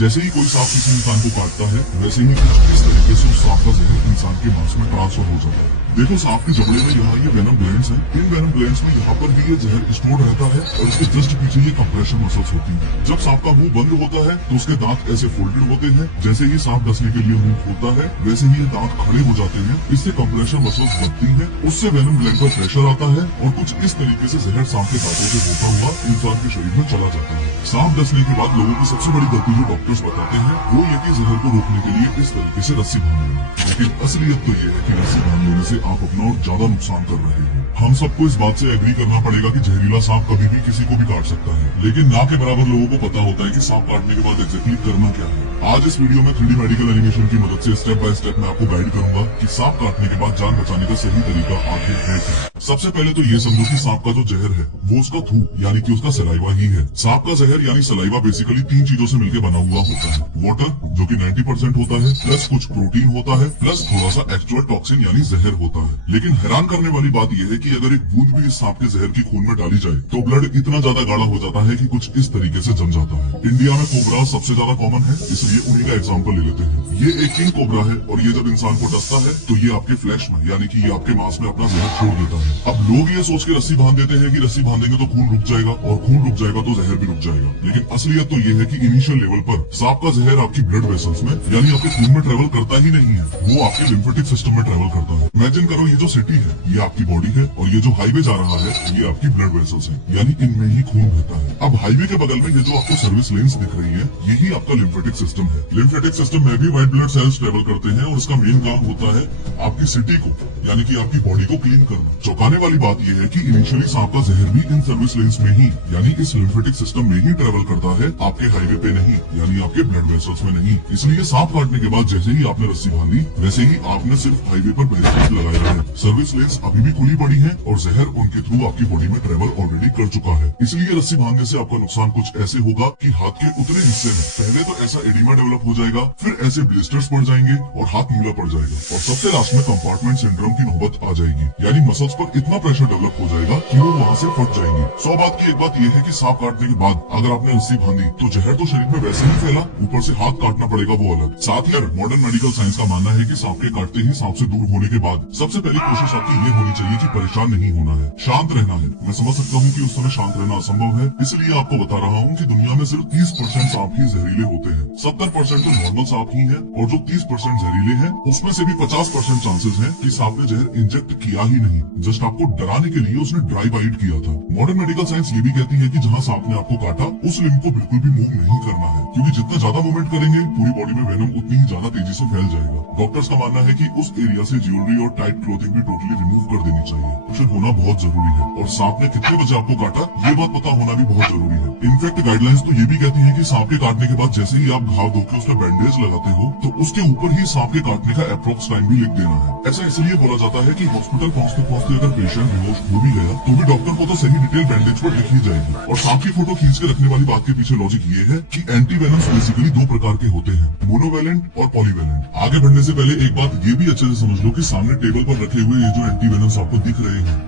जैसे ही कोई सांप किसी इंसान को काटता है वैसे ही कुछ इस तरीके से उस सांप का जहर इंसान के मांस में ट्रांसफर हो जाता है। देखो सांप के जबड़े में यहाँ ये वेनम ग्लैंड्स हैं। इन वेनम ग्लैंड्स में यहाँ पर भी ये जहर स्टोर रहता है और इसके जस्ट पीछे ये कंप्रेशन मसल्स होती है। जब सांप का मुंह बंद होता है तो उसके दांत ऐसे फोल्डेड होते हैं। जैसे ही सांप डसने के लिए मुंह खोलता है वैसे ही ये दांत खड़े हो जाते हैं। इससे कंप्रेशन मसल्स बनती है, उससे वेनम ग्लैंड पर प्रेशर आता है और कुछ इस तरीके से जहर सांप के दांतों से होता हुआ इंसान के शरीर में चला जाता है। सांप डसने के बाद लोगों की सबसे बड़ी गलती जो डॉक्टर्स बताते हैं वो ये कि जहर को रोकने के लिए इस तरीके से रस्सी बांध लेना, लेकिन असलियत तो ये है कि रस्सी बांध लेने से आप अपना और ज्यादा नुकसान कर रहे हो। हम सबको इस बात से एग्री करना पड़ेगा कि जहरीला सांप कभी भी किसी को भी काट सकता है, लेकिन ना के बराबर लोगों को पता होता है कि सांप काटने के बाद एग्जैक्टली करना क्या है। आज इस वीडियो में 3D मेडिकल एनिमेशन की मदद से स्टेप बाय स्टेप मैं आपको गाइड करूंगा कि सांप काटने के बाद जान बचाने का सही तरीका आखिर है क्या। सबसे पहले तो ये समझो कि सांप का जो जहर है वो उसका थू यानी कि उसका सलाइवा ही है। सांप का जहर यानी सलाइवा बेसिकली 3 चीजों से मिलकर बना हुआ होता है। वाटर जो कि 90% होता है, प्लस कुछ प्रोटीन होता है, प्लस थोड़ा सा एक्चुअल टॉक्सिन यानी जहर होता है। लेकिन हैरान करने वाली बात यह है कि अगर एक बूंद भी इस सांप के जहर की खून में डाली जाए तो ब्लड इतना ज्यादा गाढ़ा हो जाता है कि कुछ इस तरीके से जम जाता है। इंडिया में कोबरा सबसे ज्यादा कॉमन है, इसलिए उन्हीं का एग्जाम्पल ले लेते हैं। ये एक किंग कोबरा है और ये जब इंसान को डसता है तो ये आपके फ्लैश में यानी कि ये आपके मांस में अपना जहर छोड़ देता है। अब लोग ये सोच के रस्सी बांध देते हैं कि रस्सी बांधेंगे तो खून रुक जाएगा और खून रुक जाएगा तो जहर भी रुक जाएगा, लेकिन असलियत तो ये है कि इनिशियल लेवल पर सांप का जहर आपकी ब्लड वेसल्स में यानी आपके खून में ट्रेवल करता ही नहीं है, वो आपके लिम्फेटिक सिस्टम में ट्रेवल करता है। इमेजिन करो ये जो सिटी है ये आपकी बॉडी है और ये जो हाईवे जा रहा है ये आपकी ब्लड वेसल्स है, यानी इनमें ही खून बहता है। अब हाईवे के बगल में ये जो आपको सर्विस लेन्स दिख रही है यही आपका लिम्फेटिक सिस्टम है। लिम्फेटिक सिस्टम में भी व्हाइट ब्लड सेल्स ट्रेवल करते हैं और इसका मेन काम होता है आपकी सिटी को यानी कि आपकी बॉडी को क्लीन करना। चौंकाने वाली बात यह है कि इनिशियली सांप का जहर भी इन सर्विस लेन्स में ही यानी इस लिम्फेटिक सिस्टम में ही ट्रेवल करता है, आपके हाईवे पे नहीं यानी आपके ब्लड वेसल्स में नहीं। इसलिए सांप काटने के बाद जैसे ही आपने रस्सी बांधी वैसे ही आपने सिर्फ हाईवे पर बैरिकेड लगाया है। सर्विस लेन्स अभी भी खुली पड़ी है और जहर उनके थ्रू आपकी बॉडी में ट्रेवल ऑलरेडी कर चुका है। इसलिए रस्सी बांधने से आपका नुकसान कुछ ऐसे होगा कि हाथ के उतरे हिस्से में पहले तो ऐसा एडिमा डेवलप हो जाएगा, फिर ऐसे ब्लिस्टर्स पड़ जाएंगे और हाथ नीला पड़ जाएगा और सबसे लास्ट में कंपार्टमेंट सिंड्रोम की नौबत आ जाएगी, यानी मसल्स पर इतना प्रेशर डेवलप हो जाएगा कि वो वहाँ से फट जाएंगे। 100 बात की एक बात यह है कि सांप काटने के बाद अगर आपने रस्सी बांधी तो जहर तो शरीर में वैसे ही फैला, ऊपर से हाथ काटना पड़ेगा वो अलग। साथ ही मॉडर्न मेडिकल साइंस का मानना है कि सांप के काटते ही सांप से दूर होने के बाद सबसे पहली कोशिश आपकी ये होनी चाहिए कि परेशान नहीं होना है, शांत रहना है। मैं समझ सकता हूँ कि उस समय शांत रहना असंभव है, इसलिए आपको बता रहा हूँ कि दुनिया में सिर्फ 30% सांप ही जहरीले होते हैं, 70% तो नॉर्मल सांप ही है और जो 30% जहरीले हैं उसमें से भी 50% चांसेस है कि सांप ने जहर इंजेक्ट किया ही नहीं, जस्ट आपको डराने के लिए उसने ड्राई बाइट किया था। मॉडर्न मेडिकल साइंस ये भी कहती है कि जहाँ सांप ने आपको काटा उस लिम्ब को बिल्कुल भी मूव नहीं करना है, क्योंकि जितना ज्यादा मूवमेंट करेंगे पूरी बॉडी में वेनम उतनी ही ज्यादा तेजी से फैल जाएगा। डॉक्टर्स का मानना है कि उस एरिया से ज्वेलरी और टाइट क्लोथिंग भी टोटली रिमूव कर देनी चाहिए, फिर होना बहुत जरूरी है। और सांप ने कितने बजे आपको काटा ये बात पता होना भी बहुत जरूरी है। इनफैक्ट गाइडलाइंस तो ये भी कहती है कि सांप के काटने के बाद जैसे ही आप घाव धो के उसमें बैंडेज लगाते हो तो उसके ऊपर ही सांप के काटने का अप्रोक्स टाइम भी लिख देना है। ऐसा इसलिए बोला जाता है कि हॉस्पिटल पहुंचते पहुंचते अगर पेशेंट बेहोश हो भी गया तो भी डॉक्टर को तो सही डिटेल बैंडेज पर लिखी जाएगी। और सांप की फोटो खींच के रखने वाली बात के पीछे लॉजिक ये है कि एंटीवेनम्स बेसिकली 2 प्रकार के होते हैं, मोनोवेलेंट और पॉलीवेलेंट। आगे बढ़ने से पहले एक बात ये भी अच्छे से समझ लो कि सामने टेबल पर रखे हुए ये जो एंटीवेनम्स आपको दिख रहे हैं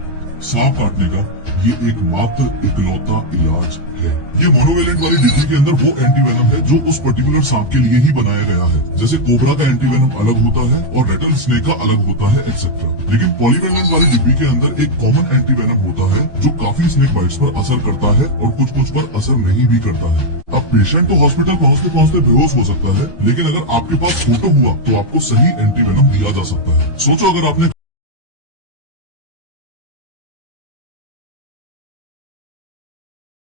सांप काटने का ये एकमात्र इकलौता इलाज है। ये मोनोवेलेंट वाली डिब्बी के अंदर वो एंटीवेनम है जो उस पर्टिकुलर सांप के लिए ही बनाया गया है, जैसे कोबरा का एंटीवेनम अलग होता है और रेटल स्नेक का अलग होता है एक्सेट्रा। लेकिन पॉलीवेलेंट वाली डिब्बी के अंदर एक कॉमन एंटीवेनम होता है जो काफी स्नेक बाइट्स पर असर करता है और कुछ पर असर नहीं भी करता है। अब पेशेंट तो हॉस्पिटल पहुंचते पहुंचते बेहोश हो सकता है, लेकिन अगर आपके पास फोटो हुआ तो आपको सही एंटीवेनम दिया जा सकता है। सोचो अगर आपने